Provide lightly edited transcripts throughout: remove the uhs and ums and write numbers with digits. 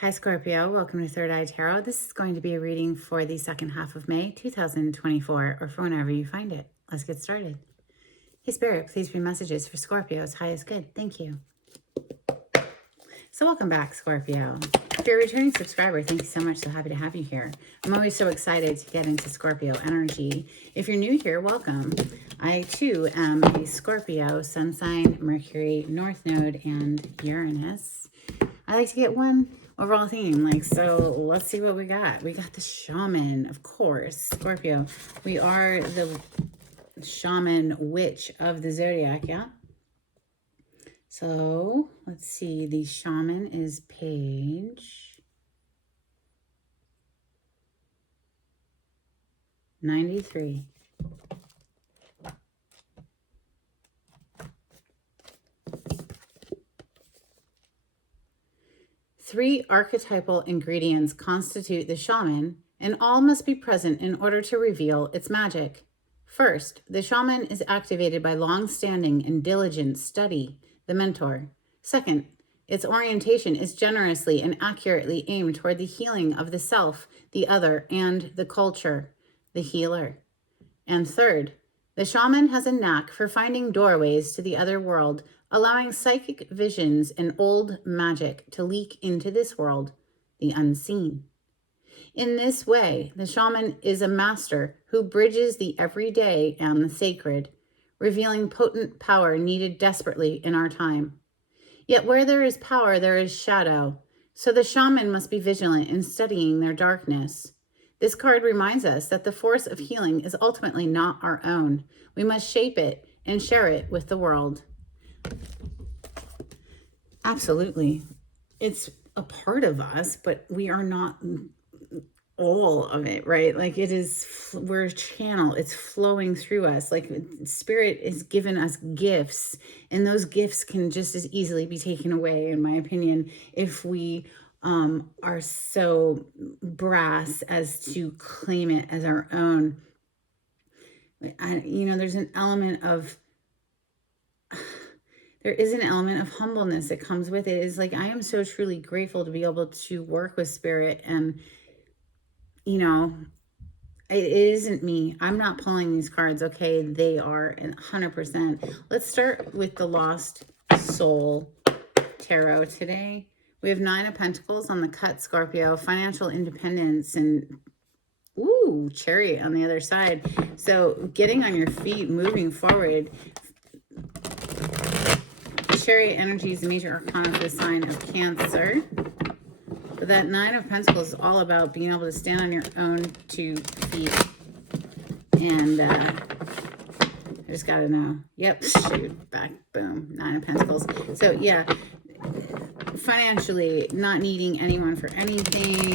Hi, Scorpio. Welcome to Third Eye Tarot. This is going to be a reading for the second half of May 2024, or for whenever you find it. Let's get started. Hey, Spirit, please bring messages for Scorpios. High is good. Thank you. So welcome back, Scorpio. If you're a returning subscriber, thank you so much. So happy to have you here. I'm always so excited to get into Scorpio energy. If you're new here, welcome. I, too, am a Scorpio, Sun sign, Mercury, North Node, and Uranus. I like to get one overall theme. So let's see what we got. We got the shaman, of course, Scorpio. We are the shaman witch of the zodiac, yeah? So let's see. The shaman is page 93. Three archetypal ingredients constitute the shaman, and all must be present in order to reveal its magic. First, the shaman is activated by long-standing and diligent study, the mentor. Second, its orientation is generously and accurately aimed toward the healing of the self, the other, and the culture, the healer. And third, the shaman has a knack for finding doorways to the other world, allowing psychic visions and old magic to leak into this world, the unseen. In this way, the shaman is a master who bridges the everyday and the sacred, revealing potent power needed desperately in our time. Yet where there is power, there is shadow, so the shaman must be vigilant in studying their darkness. This card reminds us that the force of healing is ultimately not our own. We must shape it and share it with the world. Absolutely. It's a part of us, but we are not all of it, right? It is, we're a channel. It's flowing through us. Spirit is given us gifts, and those gifts can just as easily be taken away, in my opinion, if we are so brass as to claim it as our own. There's an element of, there is an element of humbleness that comes with it. It's I am so truly grateful to be able to work with Spirit, and it isn't me. I'm not pulling these cards, okay? They are 100%. Let's start with the Lost Soul Tarot today. We have 9 of Pentacles on the cut, Scorpio, financial independence, and Chariot on the other side. So getting on your feet, moving forward. Chariot energy is a major arcana for the sign of Cancer. But that 9 of Pentacles is all about being able to stand on your own 2 feet. And I just gotta know. Yep, shoot, back, boom, 9 of Pentacles. So yeah, financially not needing anyone for anything.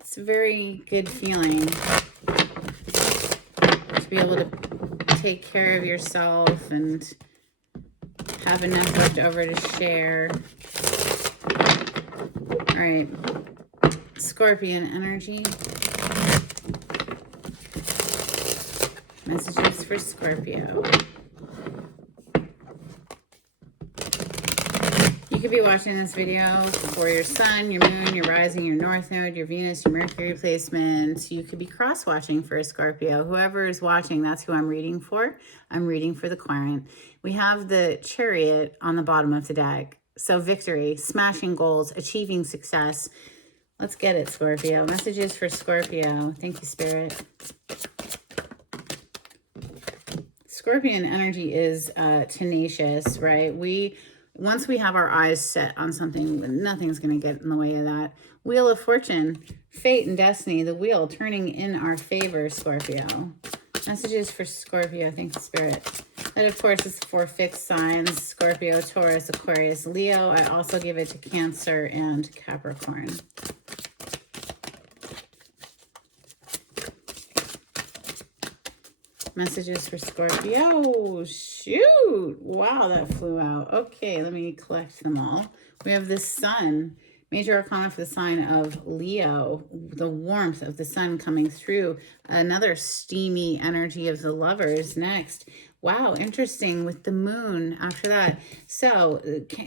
It's a very good feeling to be able to take care of yourself and have enough left over to share. All right, Scorpion energy. Messages for Scorpio. You could be watching this video for your sun, your moon, your rising, your north node, your Venus, your Mercury placement. You could be cross-watching for a Scorpio. Whoever is watching, that's who I'm reading for. I'm reading for the Querent. We have the Chariot on the bottom of the deck. So victory, smashing goals, achieving success. Let's get it, Scorpio. Messages for Scorpio. Thank you, Spirit. Scorpion energy is tenacious, right? Once we have our eyes set on something, nothing's going to get in the way of that. Wheel of Fortune, fate and destiny, the wheel turning in our favor, Scorpio. Messages for Scorpio. Thank you, Spirit. That, of course, is for fixed signs: Scorpio, Taurus, Aquarius, Leo. I also give it to Cancer and Capricorn. Messages for Scorpio. Shoot. Wow, that flew out. Okay, let me collect them all. We have the Sun. Major arcana for the sign of Leo. The warmth of the sun coming through. Another steamy energy of the Lovers next. Wow, interesting with the moon after that. So,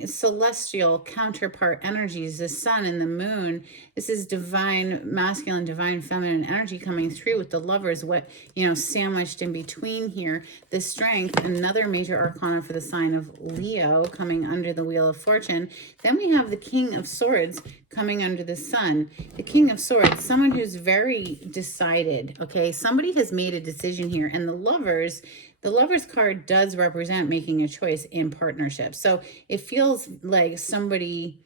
celestial counterpart energies, the sun and the moon. This is divine masculine, divine feminine energy coming through with the lovers, what, sandwiched in between here. The strength, another major arcana for the sign of Leo coming under the wheel of fortune. Then we have the King of Swords coming under the sun. The King of Swords, someone who's very decided, okay? Somebody has made a decision here, and the lovers card does represent making a choice in partnership. So it feels like somebody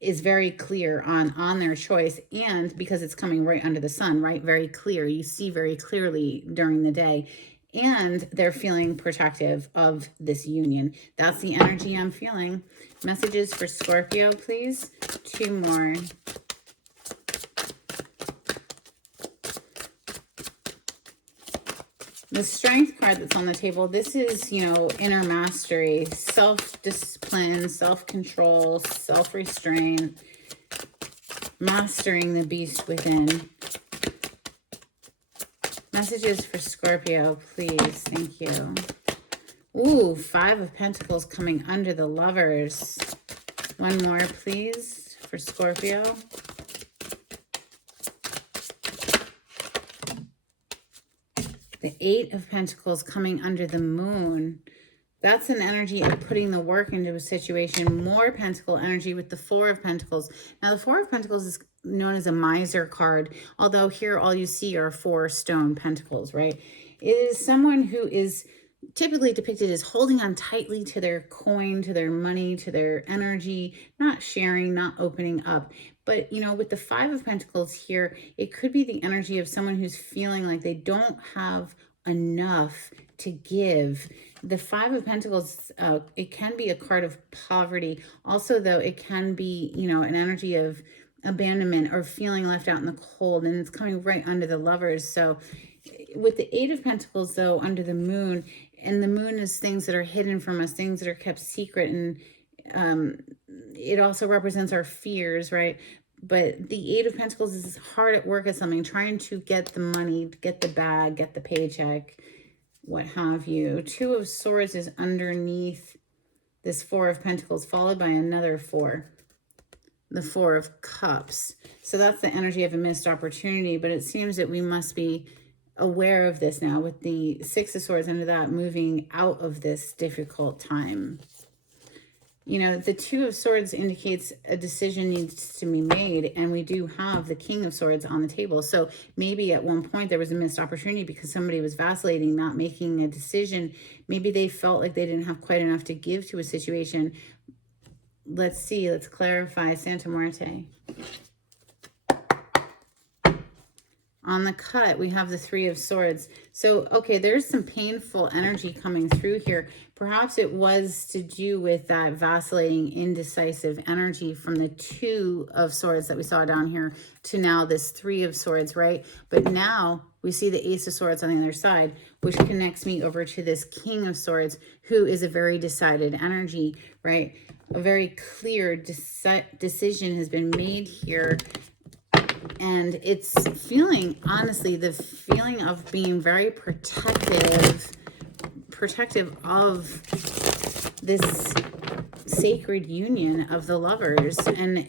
is very clear on their choice, and because it's coming right under the sun, right? Very clear. You see very clearly during the day, and they're feeling protective of this union. That's the energy I'm feeling. Messages for Scorpio, please. 2 more. The strength card that's on the table, this is, inner mastery, self-discipline, self-control, self-restraint, mastering the beast within. Messages for Scorpio, please. Thank you. Ooh, 5 of Pentacles coming under the lovers. 1 more, please, for Scorpio. The 8 of Pentacles coming under the moon. That's an energy of putting the work into a situation. More Pentacle energy with the 4 of Pentacles. Now, the 4 of Pentacles is known as a miser card, although here all you see are 4 stone pentacles, right? It is someone who is typically depicted as holding on tightly to their coin, to their money, to their energy, not sharing, not opening up. But, with the 5 of Pentacles here, it could be the energy of someone who's feeling like they don't have enough to give. The 5 of Pentacles, it can be a card of poverty. Also, though, it can be, an energy of abandonment or feeling left out in the cold, and it's coming right under the lovers. So with the 8 of Pentacles, though, under the moon, and the moon is things that are hidden from us, things that are kept secret, and it also represents our fears, right? But the 8 of Pentacles is hard at work at something, trying to get the money, get the bag, get the paycheck, what have you. 2 of Swords is underneath this 4 of Pentacles, followed by another 4. The 4 of Cups. So that's the energy of a missed opportunity, but it seems that we must be aware of this now with the 6 of Swords under that, moving out of this difficult time. The 2 of Swords indicates a decision needs to be made, and we do have the King of Swords on the table. So maybe at one point there was a missed opportunity because somebody was vacillating, not making a decision. Maybe they felt like they didn't have quite enough to give to a situation. Let's see. Let's clarify. Santa Muerte. On the cut, we have the 3 of Swords. So, okay, there's some painful energy coming through here. Perhaps it was to do with that vacillating, indecisive energy from the 2 of Swords that we saw down here to now this 3 of Swords, right? But now we see the Ace of Swords on the other side, which connects me over to this King of Swords, who is a very decided energy, right? A very clear decision has been made here. And it's feeling, honestly, the feeling of being very protective of this sacred union of the lovers. And,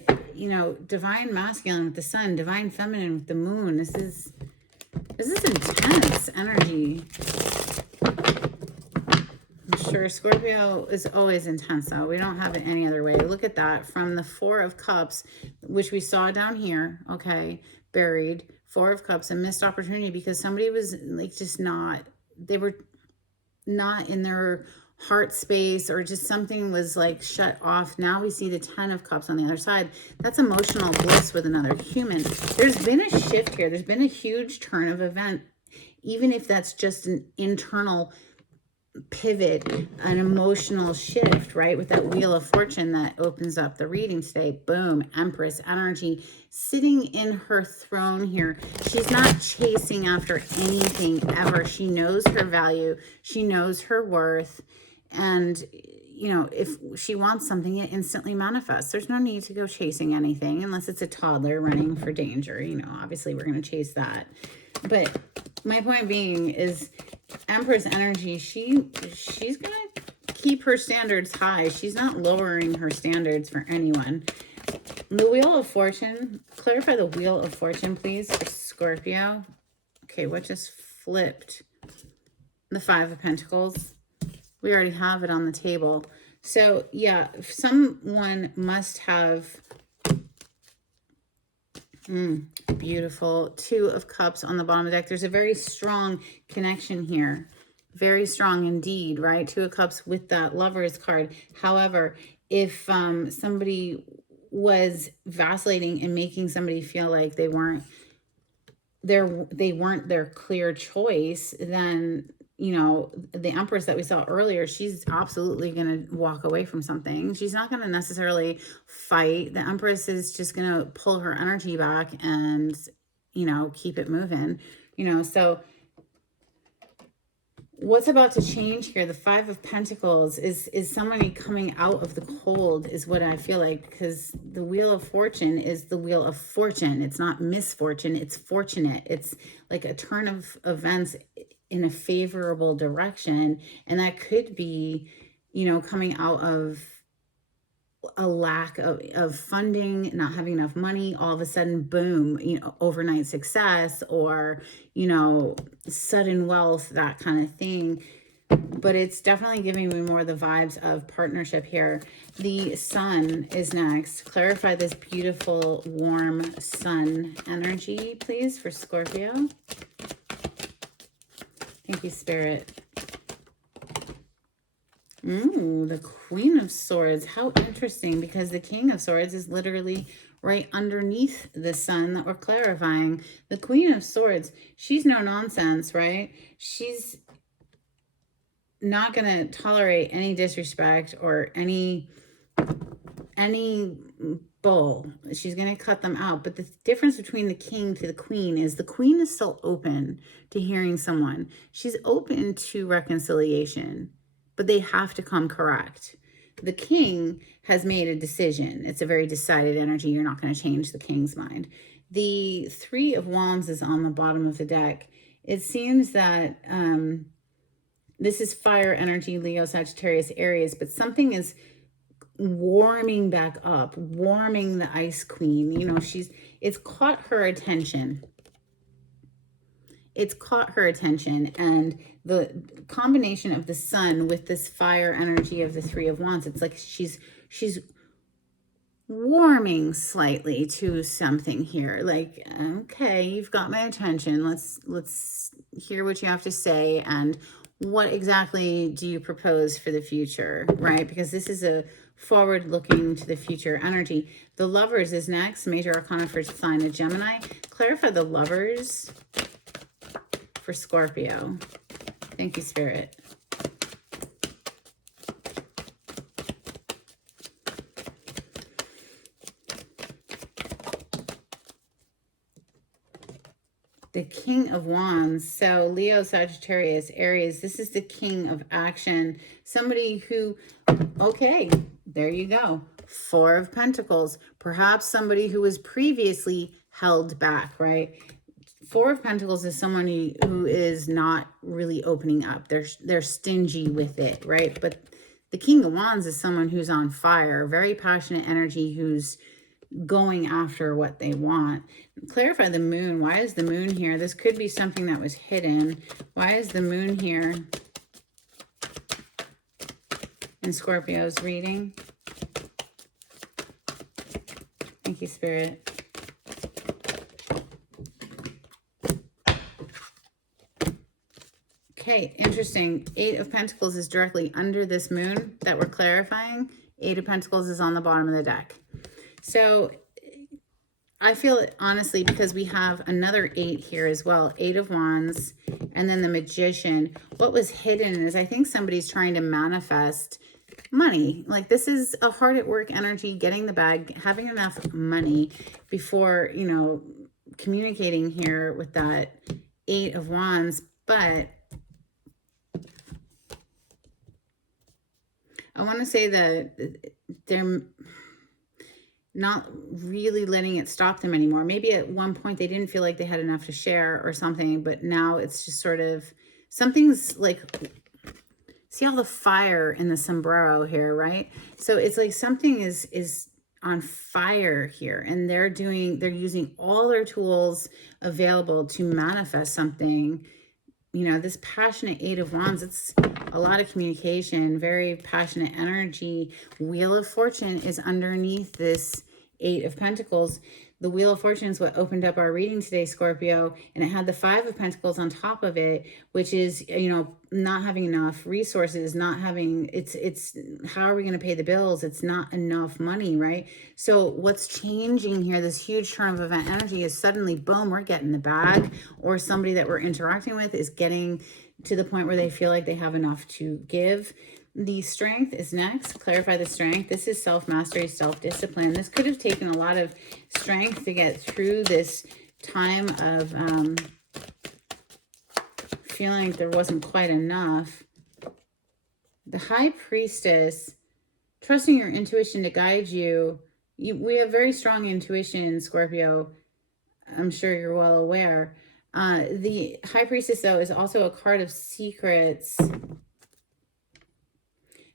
divine masculine with the sun, divine feminine with the moon. This is intense energy. I'm sure Scorpio is always intense, though. We don't have it any other way. Look at that. From the 4 of Cups, which we saw down here, okay, buried. 4 of Cups, a missed opportunity because somebody was like just not, they were not in their heart space, or just something was like shut off. Now we see the 10 of Cups on the other side. That's emotional bliss with another human. There's been a shift here. There's been a huge turn of event, even if that's just an internal pivot, an emotional shift, right? With that Wheel of Fortune that opens up the reading today. Boom, Empress energy sitting in her throne here. She's not chasing after anything ever. She knows her value. She knows her worth. And, if she wants something, it instantly manifests. There's no need to go chasing anything unless it's a toddler running for danger. Obviously we're going to chase that. But my point being is Empress energy, she's gonna keep her standards high. She's not lowering her standards for anyone. The Wheel of Fortune, clarify the Wheel of Fortune, please, for Scorpio. Okay, what just flipped? The Five of Pentacles. We already have it on the table. So, yeah, someone must have beautiful Two of Cups on the bottom of the deck. There's a very strong connection here. Very strong indeed, right? Two of Cups with that Lovers card. However, if somebody was vacillating and making somebody feel like they weren't their clear choice, then, you know, the Empress that we saw earlier, she's absolutely going to walk away from something. She's not going to necessarily fight. The Empress is just going to pull her energy back and, you know, keep it moving, you know. So what's about to change here? The Five of Pentacles is somebody coming out of the cold, is what I feel like, because the Wheel of Fortune is the Wheel of Fortune. It's not misfortune, it's fortunate. It's like a turn of events in a favorable direction. And that could be, you know, coming out of a lack of funding, not having enough money, all of a sudden, boom, you know, overnight success, or, you know, sudden wealth, that kind of thing. But it's definitely giving me more the vibes of partnership here. The Sun is next. Clarify this beautiful, warm sun energy, please, for Scorpio. Thank you, Spirit. The Queen of Swords. How interesting, because the King of Swords is literally right underneath the Sun that we're clarifying. The Queen of Swords, she's no nonsense, right? She's not going to tolerate any disrespect or any bull. She's going to cut them out. But the difference between the king to the queen is the queen is still open to hearing someone. She's open to reconciliation, but they have to come correct. The king has made a decision. It's a very decided energy. You're not going to change the king's mind. The Three of Wands is on the bottom of the deck. It seems that this is fire energy, Leo, Sagittarius, Aries, but something is warming back up, warming the Ice Queen. You know, it's caught her attention. It's caught her attention, and the combination of the Sun with this fire energy of the Three of Wands, it's like she's warming slightly to something here. Like, okay, you've got my attention. Let's hear what you have to say, and what exactly do you propose for the future, right? Because this is a forward looking to the future energy. The Lovers is next. Major Arcana for sign of Gemini. Clarify the Lovers for Scorpio. Thank you, Spirit. The King of Wands. So Leo, Sagittarius, Aries, this is the king of action. Somebody who, okay, there you go. Four of Pentacles. Perhaps somebody who was previously held back, right? Four of Pentacles is someone who is not really opening up. They're stingy with it, right? But the King of Wands is someone who's on fire, very passionate energy, who's going after what they want. Clarify the Moon. Why is the Moon here? This could be something that was hidden. Why is the Moon here in Scorpio's reading? Thank you, Spirit. Okay, interesting. Eight of Pentacles is directly under this Moon that we're clarifying. Eight of Pentacles is on the bottom of the deck. So I feel, honestly, because we have another 8 here as well, 8 of Wands, and then the Magician. What was hidden is I think somebody's trying to manifest money. Like, this is a hard at work energy, getting the bag, having enough money before, you know, communicating here with that 8 of Wands. But I want to say that not really letting it stop them anymore. Maybe at one point they didn't feel like they had enough to share or something, but now it's just sort of, something's like, see all the fire in the sombrero here, right? So it's like something is on fire here, and they're using all their tools available to manifest something. You know, this passionate Eight of Wands, it's a lot of communication, very passionate energy. Wheel of Fortune is underneath this Eight of Pentacles. The Wheel of Fortune is what opened up our reading today, Scorpio, and it had the Five of Pentacles on top of it, which is, you know, not having enough resources, not having, it's how are we going to pay the bills? It's not enough money, right? So what's changing here, this huge turn of event energy, is suddenly, boom, we're getting the bag, or somebody that we're interacting with is getting to the point where they feel like they have enough to give. The Strength is next. Clarify the Strength. This is self-mastery, self-discipline. This could have taken a lot of strength to get through this time of feeling like there wasn't quite enough. The High Priestess, trusting your intuition to guide you. We have very strong intuition, Scorpio. I'm sure you're well aware. The High Priestess, though, is also a card of secrets.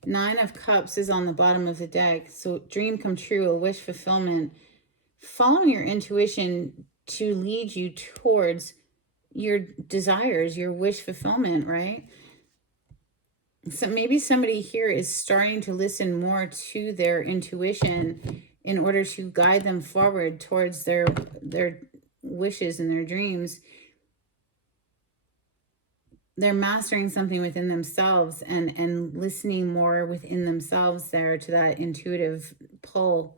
Nine of Cups is on the bottom of the deck. So dream come true, a wish fulfillment. Following your intuition to lead you towards your desires, your wish fulfillment, right? So maybe somebody here is starting to listen more to their intuition in order to guide them forward towards their wishes and their dreams. They're mastering something within themselves and listening more within themselves there to that intuitive pull.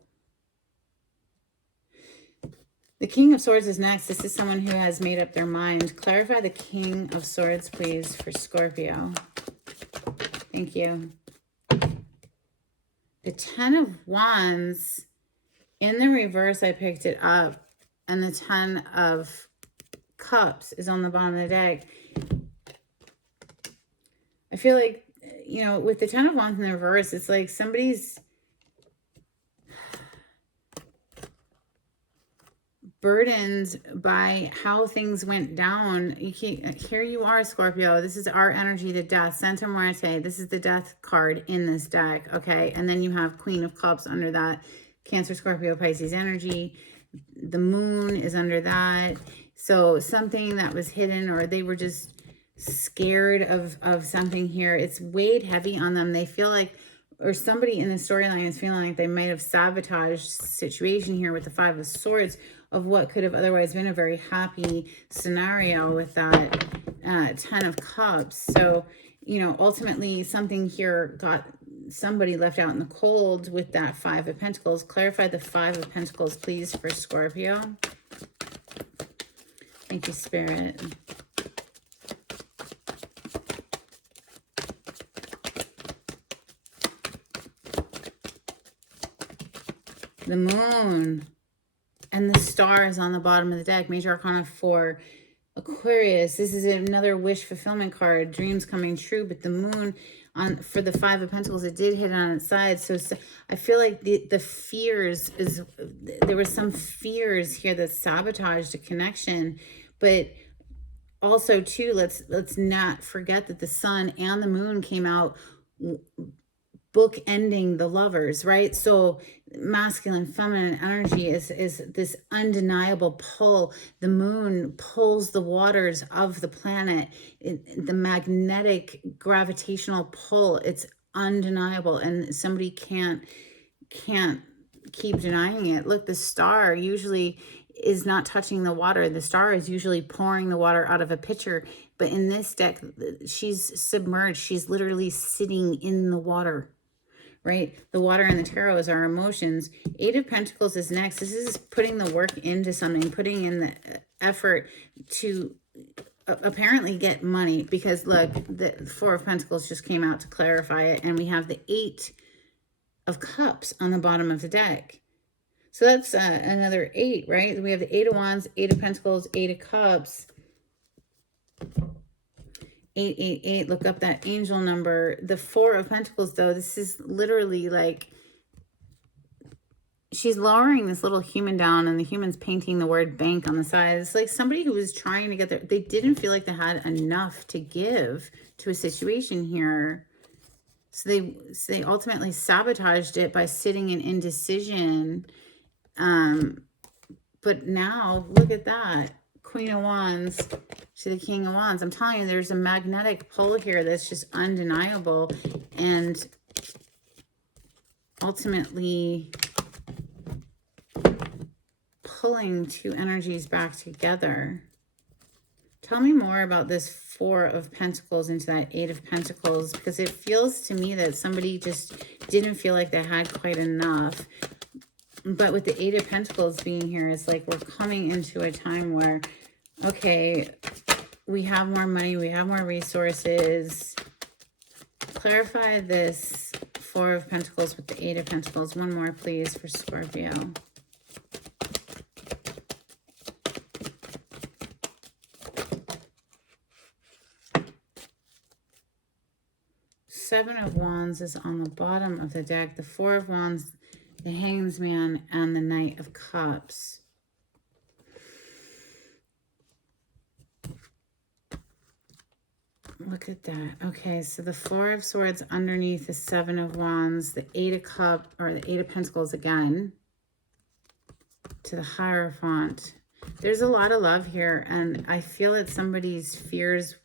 The King of Swords is next. This is someone who has made up their mind. Clarify the King of Swords, please, for Scorpio. Thank you. The Ten of Wands, in the reverse, I picked it up, and the Ten of Cups is on the bottom of the deck. I feel like, you know, with the Ten of Wands in the reverse, it's like somebody's burdened by how things went down. Here you are, Scorpio. This is our energy, the Death, Santa Muerte. This is the Death card in this deck, okay? And then you have Queen of Cups under that, Cancer, Scorpio, Pisces energy. The Moon is under that. So something that was hidden, or they were just scared of something here. It's weighed heavy on them. They feel like, or somebody in the storyline is feeling like they might have sabotaged situation here with the Five of Swords of what could have otherwise been a very happy scenario with that Ten of Cups. So, you know, ultimately something here got somebody left out in the cold with that Five of Pentacles. Clarify the Five of Pentacles, please, for Scorpio. Thank you, Spirit. The Moon and the Stars on the bottom of the deck. Major Arcana 4. Aquarius. This is another wish fulfillment card. Dreams coming true. But the Moon on for the Five of Pentacles, it did hit on its side. So I feel like the fears is, there was some fears here that sabotaged a connection. But also too, let's not forget that the Sun and the Moon came out bookending the lovers, right? So masculine, feminine energy is this undeniable pull. The Moon pulls the waters of the planet. The magnetic gravitational pull, it's undeniable, and somebody can't keep denying it. Look, the Star usually is not touching the water. The Star is usually pouring the water out of a pitcher, but in this deck, she's submerged. She's literally sitting in the water. Right? The water and the tarot is our emotions. Eight of Pentacles is next. This is putting the work into something, putting in the effort to apparently get money, because look, the Four of Pentacles just came out to clarify it, and we have the Eight of Cups on the bottom of the deck. So that's another 8, right? We have the Eight of Wands, Eight of Pentacles, Eight of Cups. 888, look up that angel number. The Four of Pentacles, though, this is literally like she's lowering this little human down, and the human's painting the word bank on the side. It's like somebody who was trying to get there. They didn't feel like they had enough to give to a situation here. So they ultimately sabotaged it by sitting in indecision. But now, look at that. Queen of Wands to the King of Wands. I'm telling you, there's a magnetic pull here that's just undeniable. And ultimately pulling two energies back together. Tell me more about this Four of Pentacles into that Eight of Pentacles, because it feels to me that somebody just didn't feel like they had quite enough. But with the Eight of Pentacles being here, it's like we're coming into a time where, okay, we have more money, we have more resources. Clarify this Four of Pentacles with the Eight of Pentacles. One more, please, for Scorpio. Seven of Wands is on the bottom of the deck. The Four of Wands, the Hanged Man, and the Knight of Cups. Look at that. Okay, so the Four of Swords underneath the Seven of Wands, the Eight of Cups, or the Eight of Pentacles again, to the Hierophant. There's a lot of love here, and I feel that somebody's fears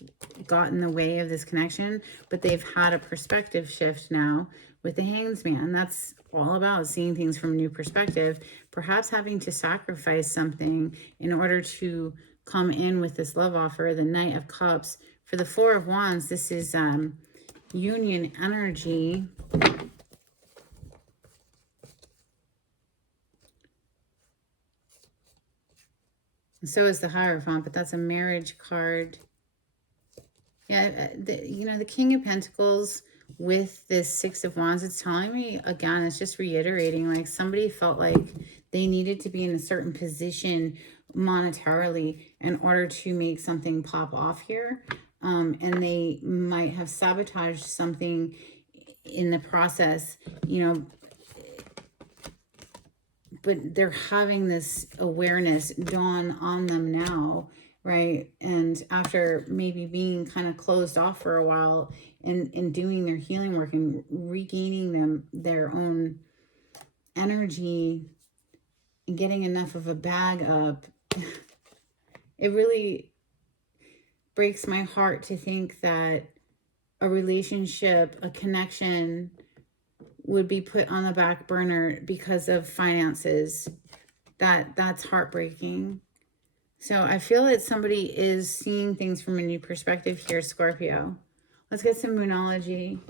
got in the way of this connection, but they've had a perspective shift now with the Hanged Man. That's all about seeing things from a new perspective, perhaps having to sacrifice something in order to come in with this love offer, the Knight of Cups. For the Four of Wands, this is union energy. And so is the Hierophant, but that's a marriage card. Yeah, the King of Pentacles with this Six of Wands, it's telling me, again, it's just reiterating, like somebody felt like they needed to be in a certain position monetarily in order to make something pop off here. And they might have sabotaged something in the process, but they're having this awareness dawn on them now, right? And after maybe being kind of closed off for a while and doing their healing work and regaining their own energy and getting enough of a bag up, it really breaks my heart to think that a relationship, a connection would be put on the back burner because of finances. That's heartbreaking. So I feel that somebody is seeing things from a new perspective here, Scorpio. Let's get some Moonology.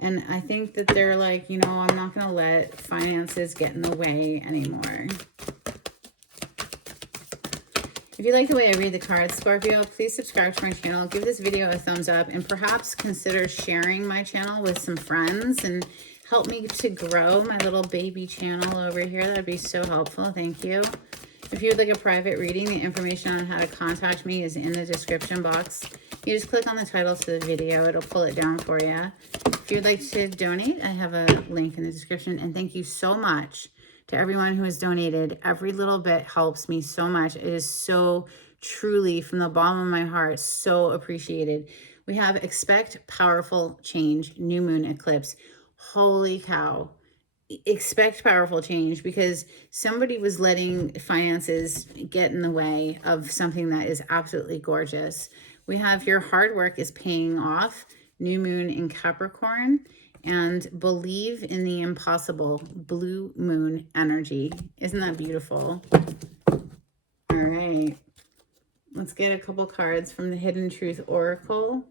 And I think that they're like, I'm not going to let finances get in the way anymore. If you like the way I read the cards, Scorpio, please subscribe to my channel. Give this video a thumbs up, and perhaps consider sharing my channel with some friends and help me to grow my little baby channel over here. That'd be so helpful. Thank you. If you'd like a private reading, the information on how to contact me is in the description box. You just click on the title to the video. It'll pull it down for you. If you'd like to donate, I have a link in the description. And thank you so much to everyone who has donated. Every little bit helps me so much. It is so truly, from the bottom of my heart, so appreciated. We have Expect Powerful Change, New Moon Eclipse. Holy cow. Expect powerful change, because somebody was letting finances get in the way of something that is absolutely gorgeous. We have Your Hard Work is Paying Off, New Moon in Capricorn, and Believe in the Impossible, Blue Moon energy. Isn't that beautiful? All right. Let's get a couple cards from the Hidden Truth Oracle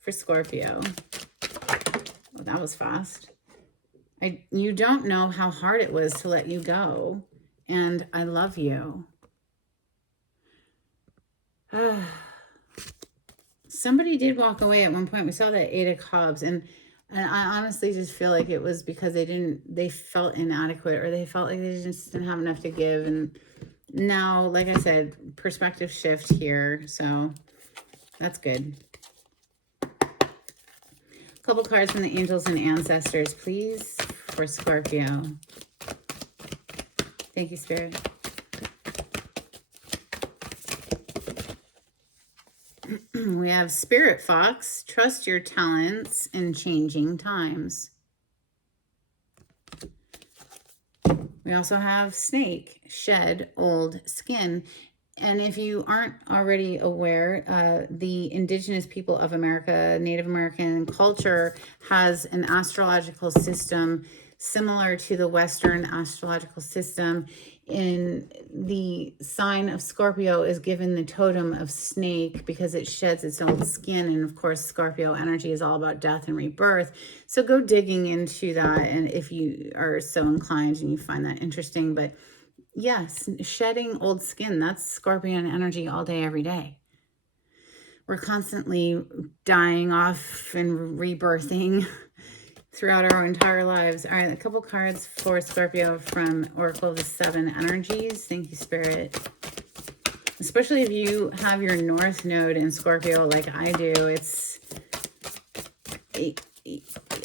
for Scorpio. Oh, that was fast. You don't know how hard it was to let you go, and I love you. Somebody did walk away at one point. We saw that Eight of Cups, and I honestly just feel like it was because they felt inadequate, or they felt like they just didn't have enough to give. And now, like I said, perspective shift here, so that's good. Couple cards from the angels and ancestors, please, for Scorpio. Thank you, Spirit. We have Spirit Fox, trust your talents in changing times. We also have Snake, shed old skin. And if you aren't already aware, the indigenous people of America, Native American culture has an astrological system similar to the Western astrological system. In the sign of Scorpio is given the totem of snake because it sheds its old skin. And of course, Scorpio energy is all about death and rebirth. So go digging into that. And if you are so inclined and you find that interesting, but yes, shedding old skin, that's Scorpion energy all day, every day. We're constantly dying off and rebirthing throughout our entire lives. All right, a couple cards for Scorpio from Oracle of the Seven Energies. Thank you, Spirit. Especially if you have your North Node in Scorpio like I do,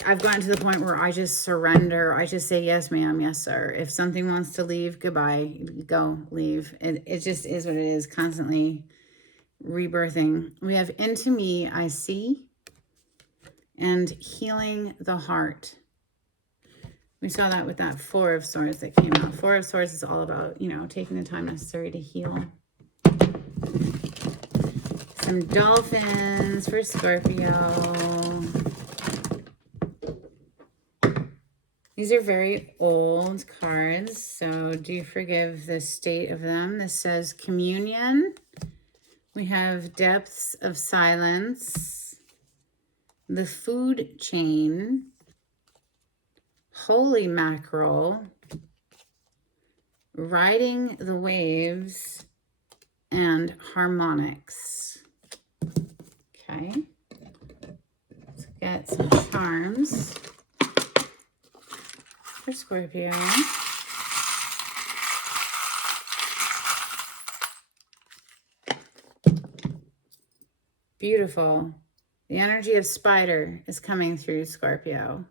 I've gotten to the point where I just surrender. I just say, yes, ma'am, yes, sir. If something wants to leave, goodbye, go, leave. It just is what it is, constantly rebirthing. We have Into Me, I See, and Healing the Heart. We saw that with that Four of Swords that came out. Four of Swords is all about, taking the time necessary to heal. Some dolphins for Scorpio. These are very old cards, so do forgive the state of them. This says Communion. We have Depths of Silence, The Food Chain, Holy Mackerel, Riding the Waves, and Harmonics. Okay, let's get some charms for Scorpio. Beautiful. The energy of Spider is coming through Scorpio.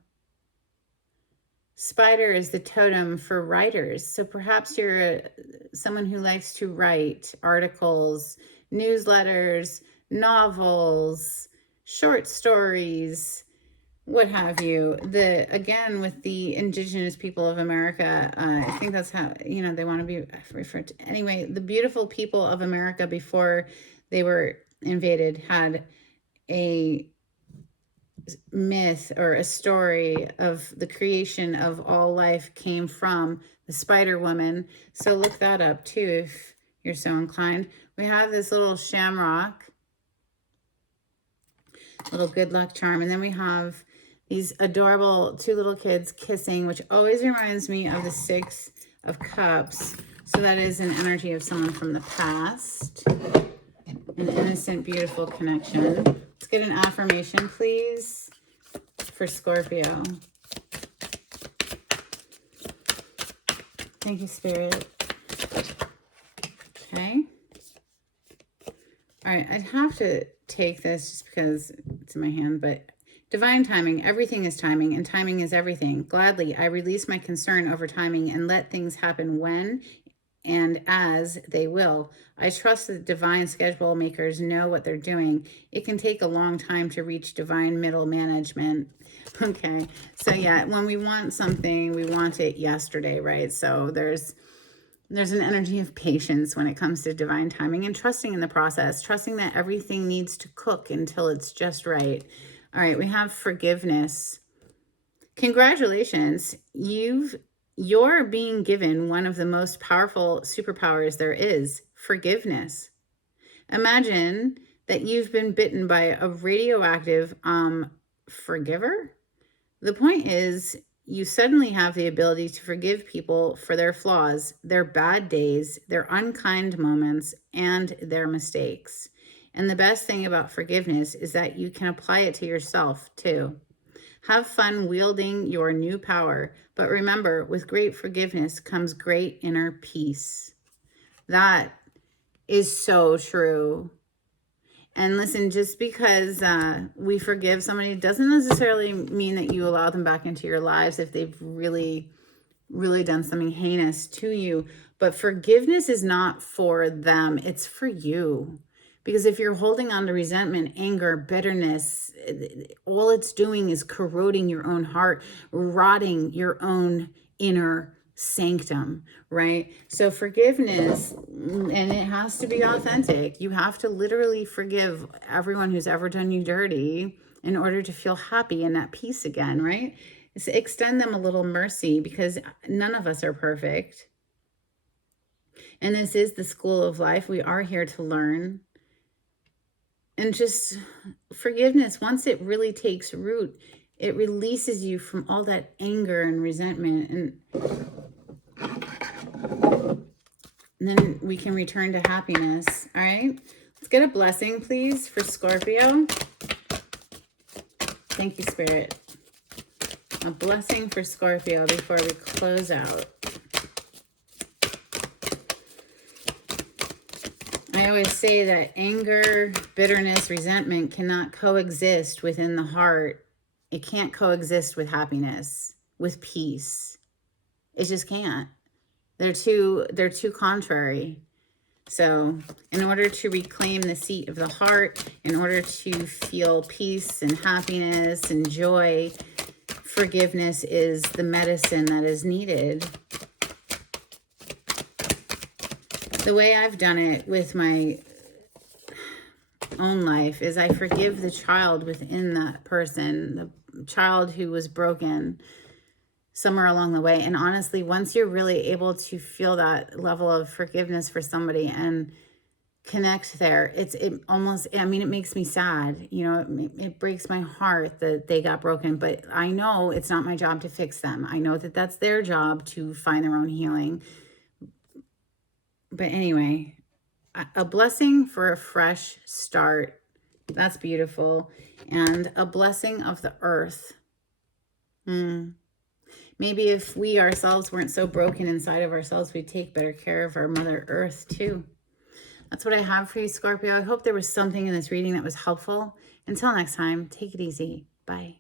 Spider is the totem for writers. So perhaps you're someone who likes to write articles, newsletters, novels, short stories, what have you. Again, with the indigenous people of America, I think that's how, they want to be referred to. Anyway, the beautiful people of America before they were invaded had a myth or a story of the creation of all life came from the Spider Woman. So look that up too if you're so inclined. We have this little shamrock, little good luck charm, and then we have these adorable two little kids kissing, which always reminds me of the Six of Cups. So that is an energy of someone from the past. An innocent, beautiful connection. Let's get an affirmation, please, for Scorpio. Thank you, Spirit. Okay. All right, I'd have to take this just because it's in my hand, but divine timing, everything is timing, and timing is everything. Gladly, I release my concern over timing and let things happen when and as they will. I trust that divine schedule makers know what they're doing. It can take a long time to reach divine middle management. Okay, so yeah, when we want something, we want it yesterday, right? So there's an energy of patience when it comes to divine timing and trusting in the process, trusting that everything needs to cook until it's just right. All right, we have forgiveness. Congratulations. You're being given one of the most powerful superpowers there is, forgiveness. Imagine that you've been bitten by a radioactive forgiver. The point is, you suddenly have the ability to forgive people for their flaws, their bad days, their unkind moments, and their mistakes. And the best thing about forgiveness is that you can apply it to yourself too. Have fun wielding your new power, but remember, with great forgiveness comes great inner peace. That is so true. And listen, just because we forgive somebody doesn't necessarily mean that you allow them back into your lives if they've really really done something heinous to you. But forgiveness is not for them, it's for you. Because if you're holding on to resentment, anger, bitterness, all it's doing is corroding your own heart, rotting your own inner sanctum, right? So forgiveness, and it has to be authentic. You have to literally forgive everyone who's ever done you dirty in order to feel happy and at peace again, right? It's extend them a little mercy, because none of us are perfect. And this is the school of life. We are here to learn. And just forgiveness, once it really takes root, it releases you from all that anger and resentment. And then we can return to happiness. All right. Let's get a blessing, please, for Scorpio. Thank you, Spirit. A blessing for Scorpio before we close out. I always say that anger, bitterness, resentment cannot coexist within the heart. It can't coexist with happiness, with peace. It just can't. They're too contrary. So in order to reclaim the seat of the heart, in order to feel peace and happiness and joy, forgiveness is the medicine that is needed. The way I've done it with my own life is I forgive the child within that person, the child who was broken somewhere along the way. And honestly, once you're really able to feel that level of forgiveness for somebody and connect there, it almost, I mean, it makes me sad. You know, it breaks my heart that they got broken, but I know it's not my job to fix them. I know that that's their job to find their own healing. But anyway, a blessing for a fresh start. That's beautiful. And a blessing of the earth. Maybe if we ourselves weren't so broken inside of ourselves, we'd take better care of our Mother Earth too. That's what I have for you, Scorpio. I hope there was something in this reading that was helpful. Until next time, take it easy. Bye.